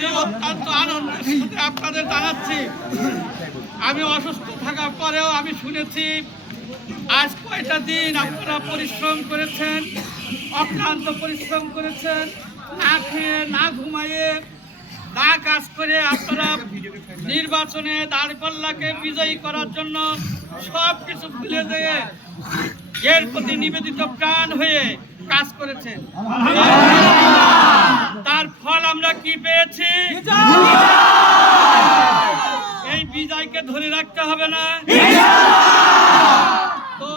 আমি অত্যন্ত আনন্দের সাথে আপনাদের জানাচ্ছি, আমি অসুস্থ থাকার পরেও আমি শুনেছি আজ কয়টা দিন আপনারা পরিশ্রম করেছেন, অক্লান্ত পরিশ্রম করেছেন, না খেয়ে না ঘুমাইয়ে না কাজ করে আপনারা নির্বাচনে দাঁড়িপাল্লাকে বিজয়ী করার জন্য সব কিছু ভুলে দিয়ে এর প্রতি নিবেদিত প্রাণ হয়ে কাজ করেছেন। তার ফল আমরা কি পেয়েছি? এই বিজয়কে ধরে রাখতে হবে না? তো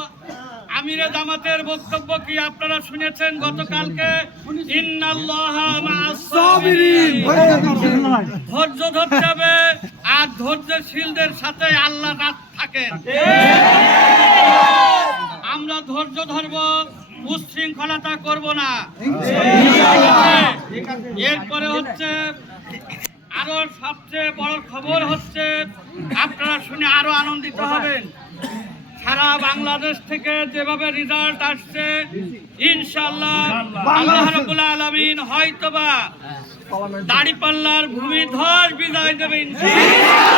আমিরে জামাতের বক্তব্য কি আপনারা শুনেছেন গতকালকে? ইন্নাল্লাহা মা'আস সাবিরিন, ধৈর্য ধরতে হবে, আর ধৈর্যশীলদের সাথে আল্লাহ থাকেন। আমরা ধৈর্য ধরব, উচ্ছৃঙ্খলতা করব না। এরপরে হচ্ছে আরো সবচেয়ে বড় খবর হচ্ছে, আপনারা শুনে আরো আনন্দিত হবেন, সারা বাংলাদেশ থেকে যেভাবে রেজাল্ট আসছে ইনশাআল্লাহ আল্লাহ রাব্বুল আলামিন হয়তোবা দাঁড়িপাল্লার ভূমিধস বিজয় দেবে ইনশাআল্লাহ।